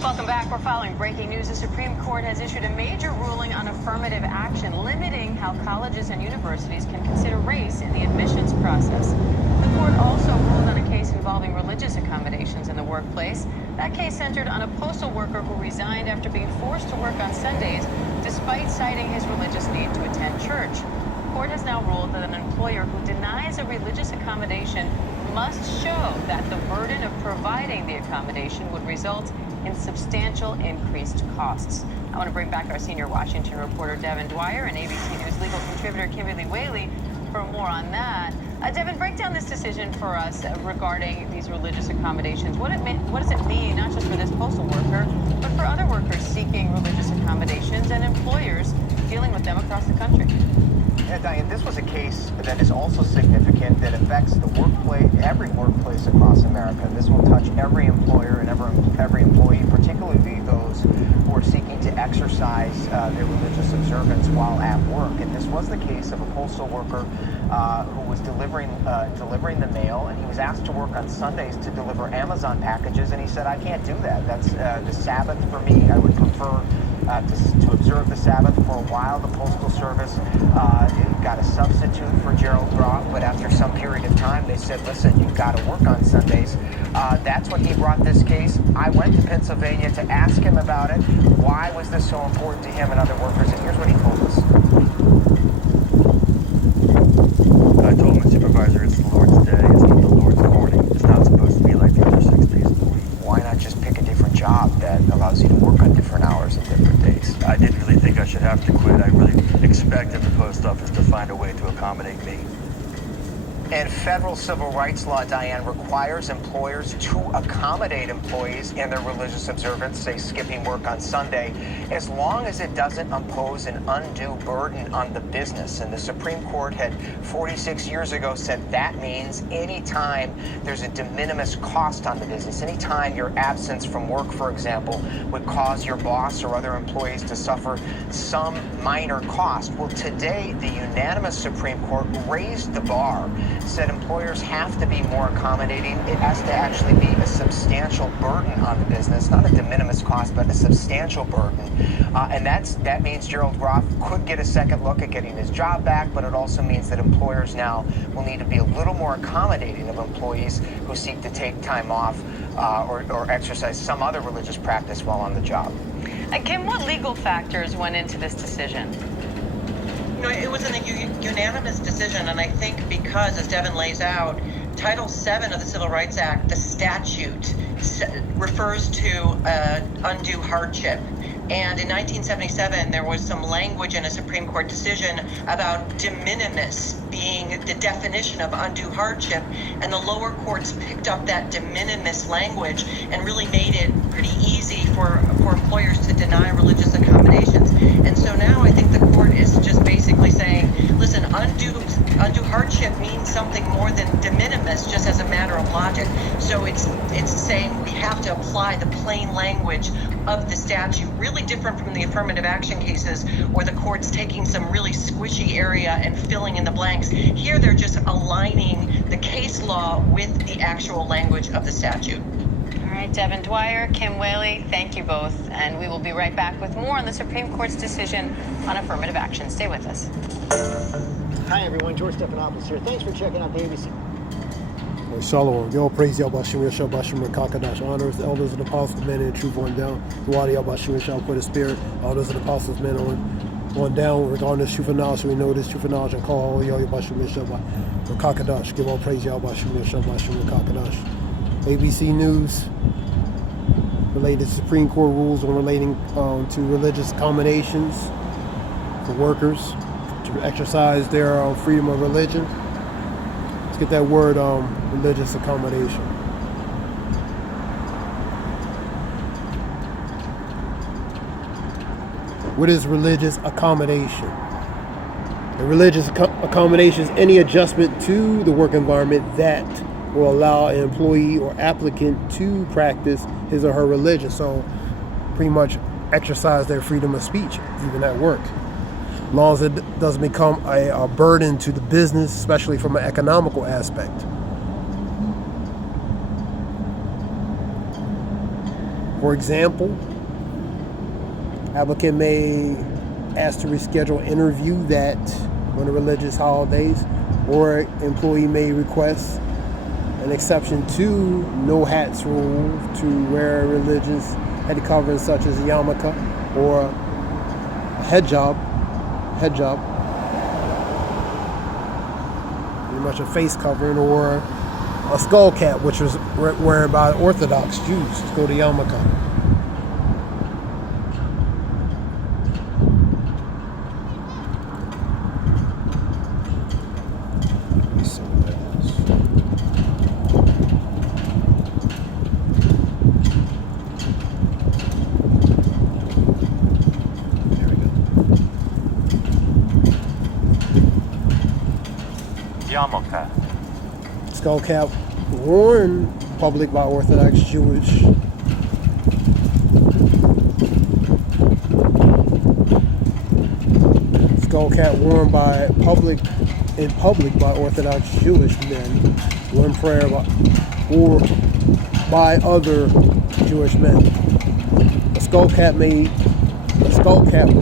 Welcome back. We're following breaking news. The Supreme Court has issued a major ruling on affirmative action, limiting how colleges and universities can consider race in the admissions process. The court also ruled on a case involving religious accommodations in the workplace. That case centered on a postal worker who resigned after being forced to work on Sundays, despite citing his religious need to attend church. The court has now ruled that an employer who denies a religious accommodation must show that the burden of providing the accommodation would result in substantial increased costs. I want to bring back our senior Washington reporter, Devin Dwyer, and ABC News legal contributor, Kimberly Whaley, for more on that. Devin, break down this decision for us regarding these religious accommodations. What does it mean, not just for this postal worker, but for other workers seeking religious accommodations and employers dealing with them across the country? Yeah, Diane, this was a case that is also significant that affects the workplace, every workplace across America. This will touch every employer and every employee, particularly those who are seeking to exercise their religious observance while at work. And this was the case of a postal worker who was delivering the mail, and he was asked to work on Sundays to deliver Amazon packages, and he said, "I can't do that. That's the Sabbath for me. I would prefer to observe the Sabbath." For a while, the Postal Service got a substitute for Gerald Groff, but after some period of time, they said, "Listen, you've got to work on Sundays." That's when he brought this case. I went to Pennsylvania to ask him about it. Why was this so important to him and other workers? And here's what he told us. I told my supervisor it's the Lord's Day, it's not the Lord's morning. It's not supposed to be like the other 6 days of the week. Why not just pick a different job that allows you to work on different hours and different days? I didn't really think I should have to quit. I really expected the post office to find a way to accommodate me. And federal civil rights law, Diane, requires employers to accommodate employees in their religious observance, say skipping work on Sunday, as long as it doesn't impose an undue burden on the business. And the Supreme Court had 46 years ago said that means anytime there's a de minimis cost on the business, anytime your absence from work, for example, would cause your boss or other employees to suffer some minor cost. Well, today, the unanimous Supreme Court raised the bar, said employers have to be more accommodating. It has to actually be a substantial burden on the business, not a de minimis cost, but a substantial burden. And that means Gerald Groff could get a second look at getting his job back, but it also means that employers now will need to be a little more accommodating of employees who seek to take time off or exercise some other religious practice while on the job. And Kim, what legal factors went into this decision? You know, it was a unanimous decision, and I think because, as Devin lays out, Title VII of the Civil Rights Act, the statute, refers to undue hardship. And in 1977, there was some language in a Supreme Court decision about de minimis being the definition of undue hardship, and the lower courts picked up that de minimis language and really made it pretty easy for employers to deny religious accommodations. And so now I think the court is just basically saying, listen, undue hardship means something more than de minimis, just as a matter of logic. So it's saying we have to apply the plain language of the statute, really different from the affirmative action cases where the court's taking some really squishy area and filling in the blanks. Here they're just aligning the case law with the actual language of the statute. All right, Devin Dwyer, Kim Whaley, thank you both. And we will be right back with more on the Supreme Court's decision on affirmative action. Stay with us. Hi, everyone. George Stephanopoulos here. Thanks for checking out the ABC. Shalom. Y'all praise Yahweh Shemir Shabbat Shemir Kakadash. Honors the elders and apostles, men in truth on down. Wadi Yahweh Shemir Shabbat for the spirit. Elders and apostles, men on down. Regarding this truth and knowledge, we know this truth and knowledge and call all Yahweh Shemir Shabbat for Kakadash. Give all praise Yahweh Shemir Shabbat Shemir Kakadash. ABC News related to Supreme Court rules on relating to religious accommodations for workers to exercise their freedom of religion. Let's get that word, religious accommodation. What is religious accommodation? A religious accommodation is any adjustment to the work environment that will allow an employee or applicant to practice his or her religion. So pretty much exercise their freedom of speech, even at work. As long as it doesn't become a burden to the business, especially from an economical aspect. For example, applicant may ask to reschedule an interview that on the religious holidays, or employee may request an exception to no hats rule to wear religious head coverings such as a yarmulke or a hijab, pretty much a face covering, or a skull cap, which was worn by Orthodox Jews. It's called a yarmulke. Yarmulke. Skull cap worn public by Orthodox Jewish. Skull cap worn in public by Orthodox Jewish men when prayer or by other Jewish men. A skull cap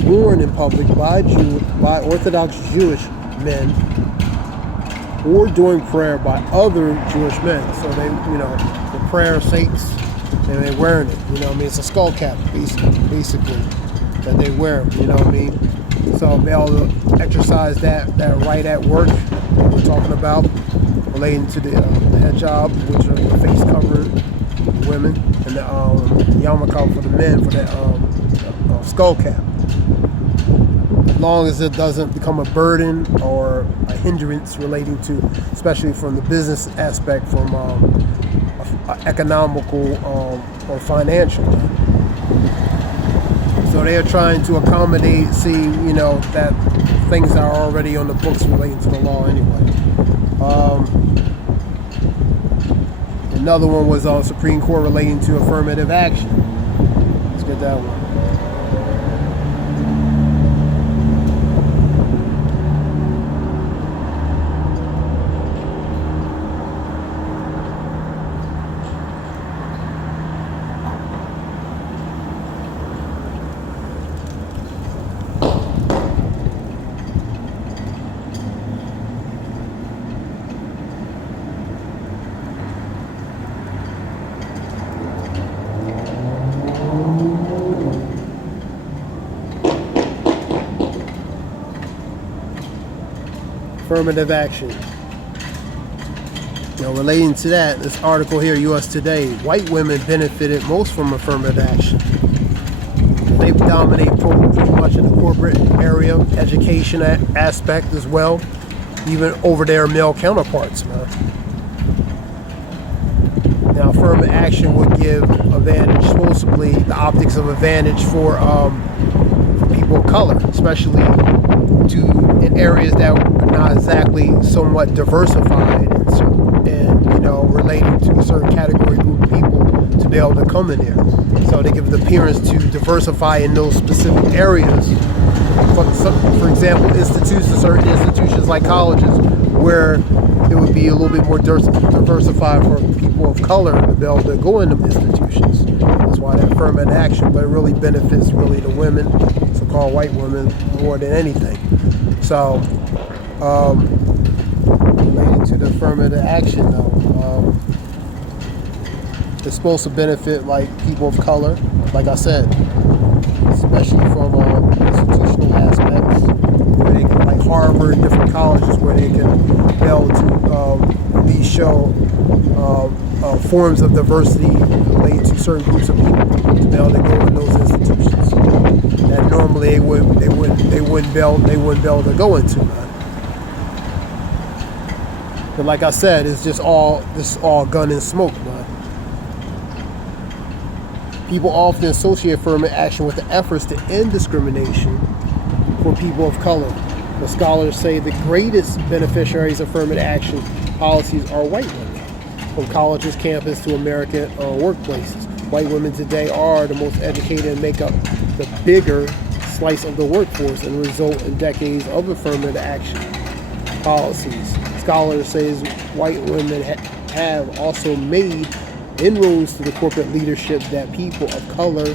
worn in public by Orthodox Jewish men or during prayer by other Jewish men. So they, the prayer saints, and they're wearing it. It's a skull cap, basically, that they wear. So be able to exercise that right at work that we're talking about, relating to the hijab, which are the face covering women, and the yarmulke for the men for the skull cap. As long as it doesn't become a burden or a hindrance relating to, especially from the business aspect, from economical or financial. So they are trying to accommodate, that things are already on the books relating to the law anyway. Another one was on Supreme Court relating to affirmative action. Let's get that one. Affirmative action. Relating to that, this article here, U.S. Today, white women benefited most from affirmative action. They dominate pretty much in the corporate area, education aspect as well, even over their male counterparts, man. Now, affirmative action would give advantage, supposedly the optics of advantage for people of color, especially in areas that are not exactly somewhat diversified and relating to a certain category group of people to be able to come in there. So they give the appearance to diversify in those specific areas. For example, certain institutions like colleges, where it would be a little bit more diversified for people of color to be able to go into institutions. That's why that affirmative action, but it really benefits the women, so-called white women, more than anything. So, related to the affirmative action, though, it's supposed to benefit people of color, like I said, especially from institutional aspects, where they can, like Harvard and different colleges, where they can be able to at least show forms of diversity related to certain groups of people to be able to go in those institutions that normally they wouldn't be able to go into, man. But like I said, this is all gun and smoke, man. People often associate affirmative action with the efforts to end discrimination for people of color. But scholars say the greatest beneficiaries of affirmative action policies are white women, from colleges, campus to American workplaces. White women today are the most educated and make up the bigger slice of the workforce and result in decades of affirmative action policies. Scholars say white women have also made inroads to the corporate leadership that people of color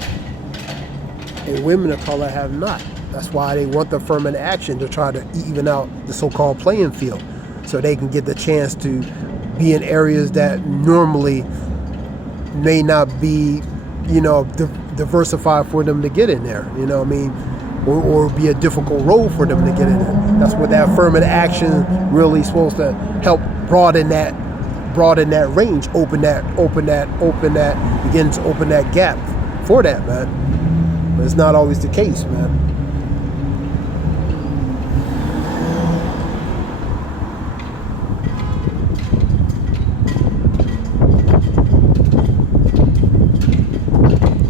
and women of color have not. That's why they want the affirmative action, to try to even out the so-called playing field, so they can get the chance to be in areas that normally may not be, diversified for them to get in there. You know what I mean? Or be a difficult role for them to get in there. That's what that affirmative action really supposed to help broaden that range, open that, begin to open that gap for that, man. But it's not always the case, man.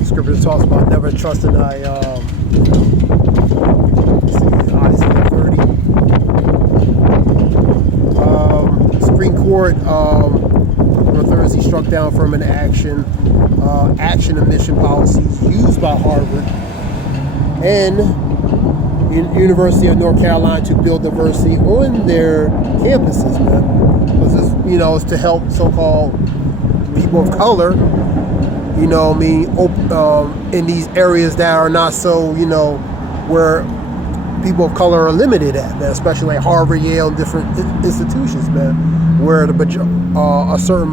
Scripture talks about never trusting Isaiah 30. Supreme Court on Thursday struck down affirmative action and mission policies used by Harvard and University of North Carolina to build diversity on their campuses, man. Because it's to help so-called people of color, in these areas that are not so, where people of color are limited at, man, especially like Harvard, Yale, and different institutions, man, where a certain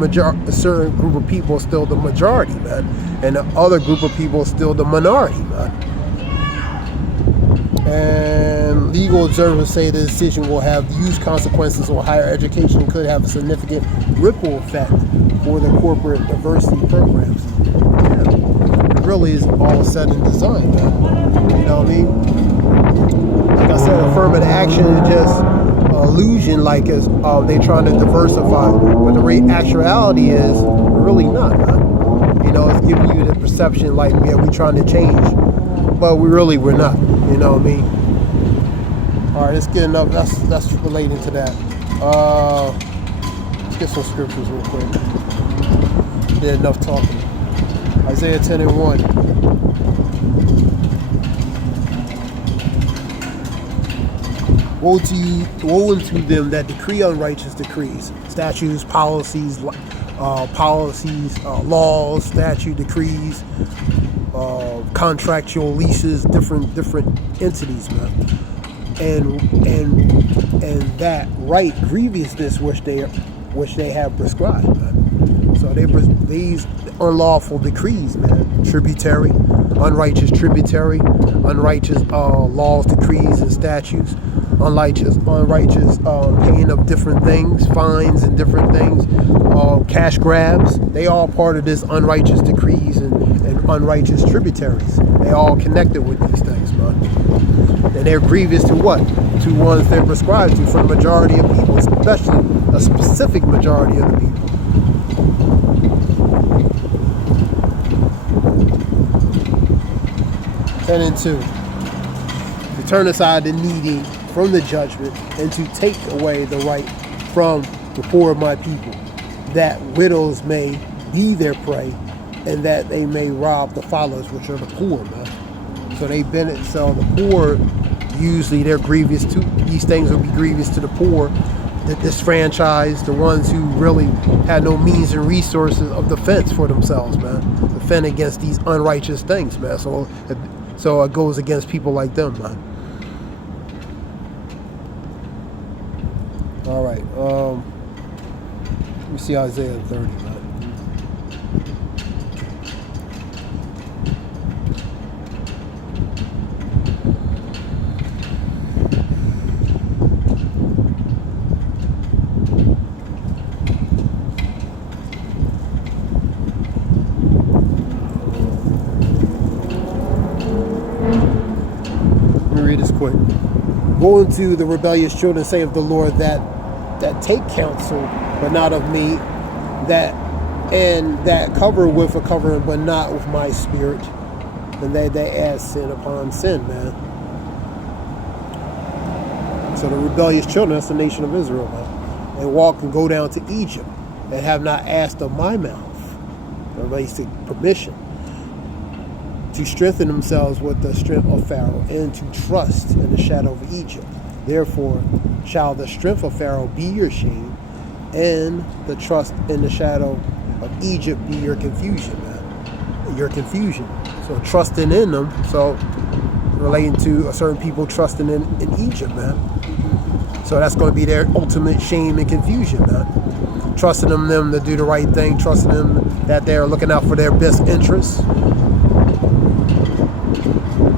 group of people is still the majority, man, and the other group of people is still the minority, man. And legal observers say the decision will have huge consequences on higher education, could have a significant ripple effect for the corporate diversity programs. Yeah, it really is all set and designed, man. You know what I mean? Like I said, affirmative action is just an illusion, like as they trying to diversify, but the actuality is really not, man. It's giving you the perception like, yeah, we're trying to change, but we're not. You know what I mean? All right, let's get enough. That's relating to that. Let's get some scriptures real quick. Did enough talking. Isaiah 10:1. Woe unto them that decree unrighteous decrees, statutes, policies, laws, statute decrees, contractual leases, different entities, man, and that right grievousness which they have prescribed, man. So these unlawful decrees, man, unrighteous laws, decrees, and statutes, unrighteous paying of different things, fines and different things, cash grabs. They all part of this unrighteous decrees and unrighteous tributaries. They all connected with these things, man. And they're grievous to what? To ones they're prescribed to for the majority of people, especially a specific majority of the people. And 2, to turn aside the needy from the judgment, and to take away the right from the poor of my people, that widows may be their prey, and that they may rob the fatherless, which are the poor, man. So the poor, usually they're grievous to, these things will be grievous to the poor, the disfranchised, the ones who really had no means and resources of defense for themselves, man. Defend against these unrighteous things, man. So it goes against people like them, man. All right. Let me see Isaiah 30, man. Let me read this quick. Go into the rebellious children, say of the Lord, that take counsel, but not of me, that cover with a covering, but not with my spirit. And they add sin upon sin, man. So the rebellious children, that's the nation of Israel, man. And walk and go down to Egypt, and have not asked of my mouth, or basic permission, to strengthen themselves with the strength of Pharaoh, and to trust in the shadow of Egypt. Therefore shall the strength of Pharaoh be your shame, and the trust in the shadow of Egypt be your confusion, man. Your confusion. So trusting in them. So relating to a certain people trusting in Egypt, man. So that's going to be their ultimate shame and confusion, man. Trusting them to do the right thing, trusting them that they're looking out for their best interests.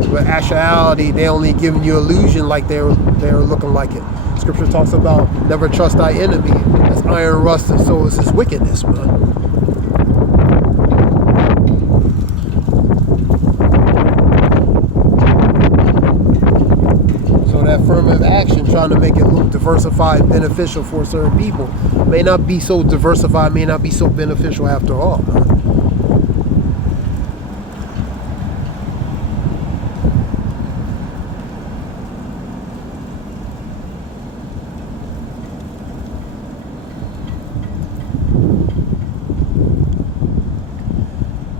But actuality, they only giving you illusion like they're looking like it. Scripture talks about never trust thy enemy. As iron rusted, so is his wickedness, man. Affirmative action, trying to make it look diversified, beneficial for certain people, may not be so diversified, may not be so beneficial after all.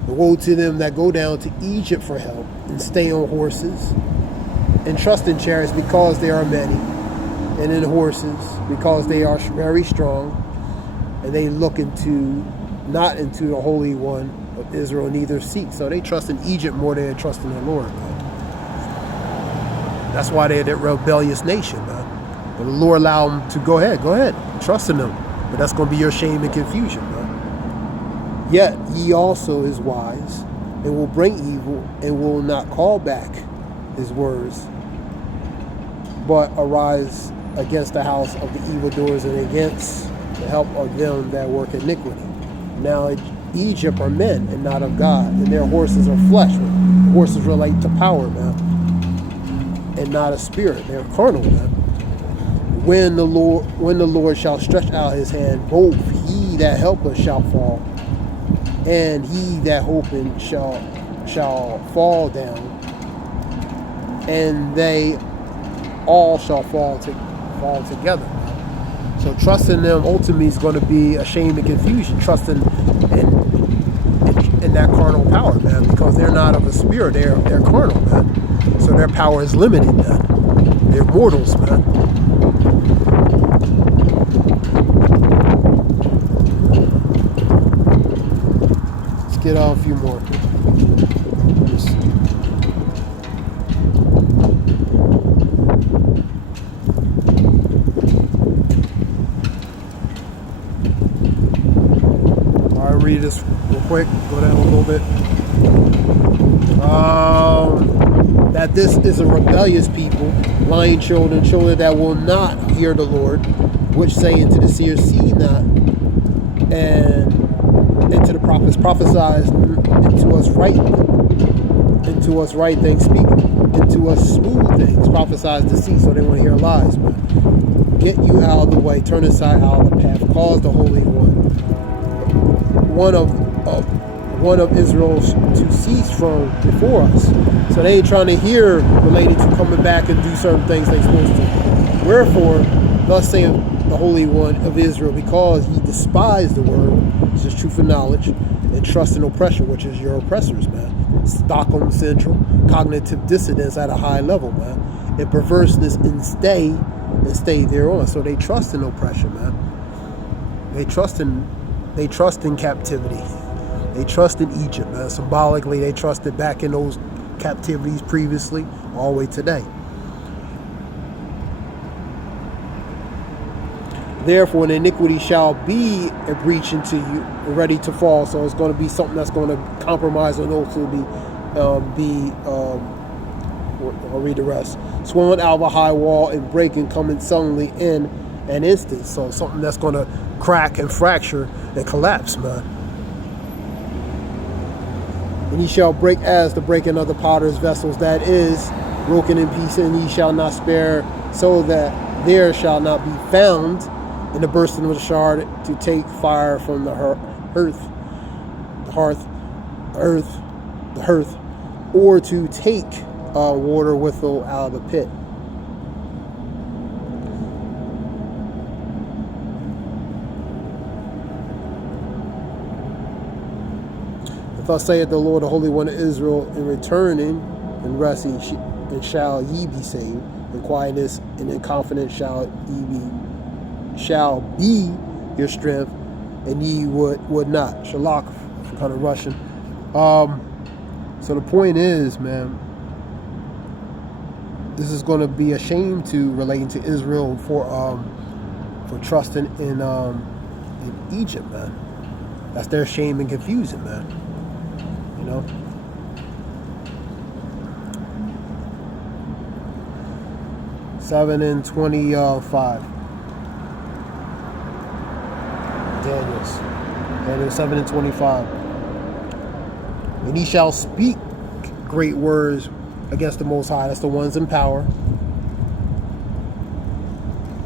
Woe to them that go down to Egypt for help and stay on horses and trust in chariots because they are many, and in horses because they are very strong, and they look not into the Holy One of Israel, neither seek. So they trust in Egypt more than they trust in the Lord, man. That's why they're that rebellious nation, man. But the Lord allowed them to go ahead, trust in them. But that's going to be your shame and confusion, man. Yet ye also is wise, and will bring evil, and will not call back his words, but arise against the house of the evildoers and against the help of them that work iniquity. Now Egypt are men and not of God, and their horses are flesh. Horses relate to power, man, and not a spirit. They're carnal, man. When the Lord shall stretch out his hand, both he that helpeth shall fall, and he that hopeth shall fall down, and they all shall fall together. So trusting them ultimately is going to be a shame and confusion. Trusting in that carnal power, man, because they're not of a spirit. They're carnal, man. So their power is limited, man. They're mortals, man. Let's get on a few more. Read this real quick, go down a little bit. That this is a rebellious people, lying children that will not hear the Lord, which say unto the seers, see not, and into the prophets prophesies into us right things, speak into us smooth things, prophesies deceit, so they want to hear lies. But get you out of the way, turn aside out of the path, cause the Holy One of Israel to cease from before us. So they ain't trying to hear related to coming back and do certain things they're supposed to. Wherefore, thus saith the Holy One of Israel, because ye despise the word, which is truth and knowledge, and trust in oppression, which is your oppressors, man. Stockholm Syndrome, cognitive dissonance at a high level, man, and perverseness and stay thereon. So they trust in oppression, man. They trust in captivity. They trust in Egypt, man. Symbolically, they trusted back in those captivities previously, all the way today. Therefore, an iniquity shall be a breach into you, ready to fall. So it's going to be something that's going to compromise and also I'll read the rest. Swelling out of a high wall and breaking, coming suddenly in an instant. So something that's going to crack and fracture and collapse, man. And ye shall break as the breaking of the potter's vessels, that is broken in pieces, and ye shall not spare, so that there shall not be found in the bursting of the shard to take fire from the hearth, or to take water withal out of the pit. Thus saith the Lord, the Holy One of Israel, in returning and resting and shall ye be saved. In quietness and in confidence shall be your strength, and ye would not. Shalak, kind of Russian. So the point is, man, this is going to be a shame to relating to Israel for trusting in Egypt, man. That's their shame and confusion, man. You know. (7 and 25). Daniel 7 and 25. And he shall speak great words against the Most High. That's the ones in power.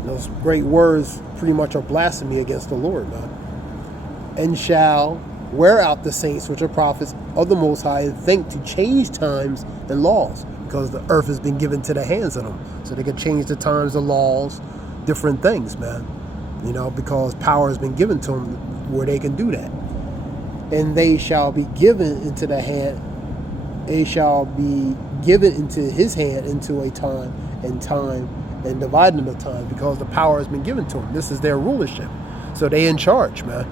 Those great words pretty much are blasphemy against the Lord, man. And shall wear out the saints, which are prophets of the Most High, and think to change times and laws, because the earth has been given to the hands of them. So they can change the times, the laws, different things, man. You know, because power has been given to them where they can do that. And they shall be given into the hand, they shall be given into his hand into a time and dividing the time, because the power has been given to them. This is their rulership. So they in charge, man.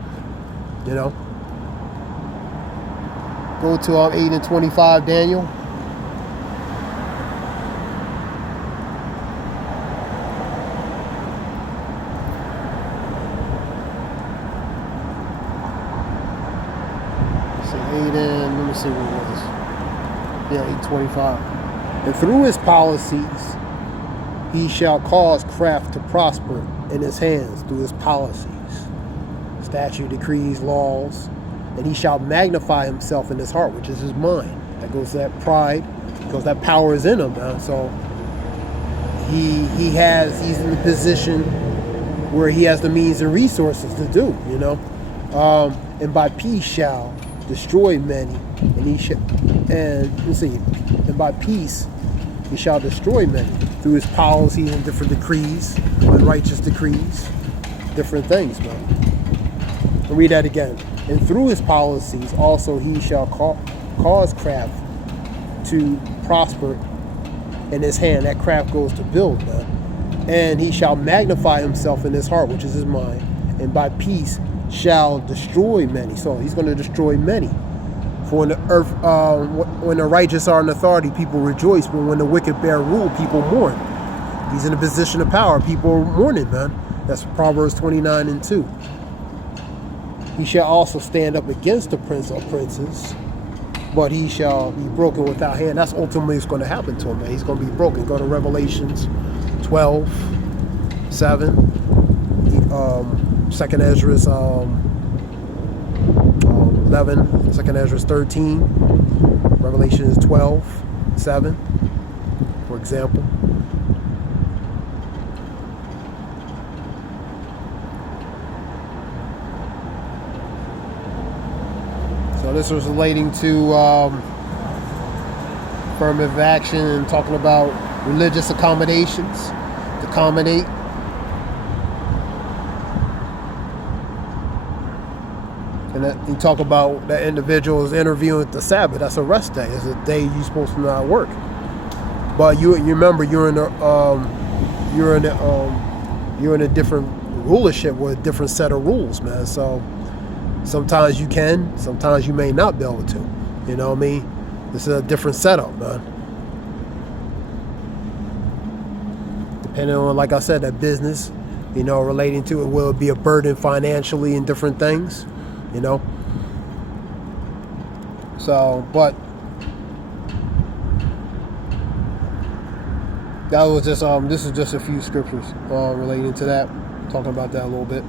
You know. Go to 8 and 25, Daniel. Let me see what it was. Yeah, 8:25. And through his policies, he shall cause craft to prosper in his hands through his policies, statute, decrees, laws, and he shall magnify himself in his heart, which is his mind. That goes to that pride, because that power is in him, man. So he's in the position where he has the means and resources to do, you know. And by peace shall destroy many, and by peace he shall destroy many through his policies and different decrees, unrighteous decrees, different things, man. I'll read that again. And through his policies also he shall cause craft to prosper in his hand. That craft goes to build, man. And he shall magnify himself in his heart, which is his mind, and by peace shall destroy many. So he's going to destroy many. For when the earth, when the righteous are in authority, people rejoice. But when the wicked bear rule, people mourn. He's in a position of power. People are mourning, man. That's Proverbs 29 and 2. He shall also stand up against the prince or princes, but he shall be broken without hand. That's ultimately what's going to happen to him, man. He's going to be broken. Go to Revelations 12, 7, 2nd Ezra 11, 2nd Ezra 13, Revelations 12, 7, for example. So this was relating to affirmative action and talking about religious accommodations to accommodate. And that, you talk about that individual is interviewing at the Sabbath. That's a rest day. It's a day you're supposed to not work. But you remember you're in a different rulership with a different set of rules, man. So sometimes you can, sometimes you may not be able to. You know what I mean? This is a different setup, man. Depending on, like I said, that business, you know, relating to it, will it be a burden financially and different things, you know? So, but that was just, this is just a few scriptures relating to that, talking about that a little bit.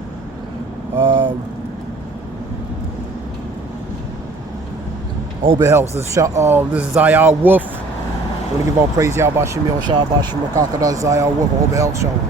I hope it helps. This is Zayah Wolf. I want to give all praise Yahweh Shem Yahweh Shah Bashim Rakakada Zayah Wolf. I hope it helps, Shalom.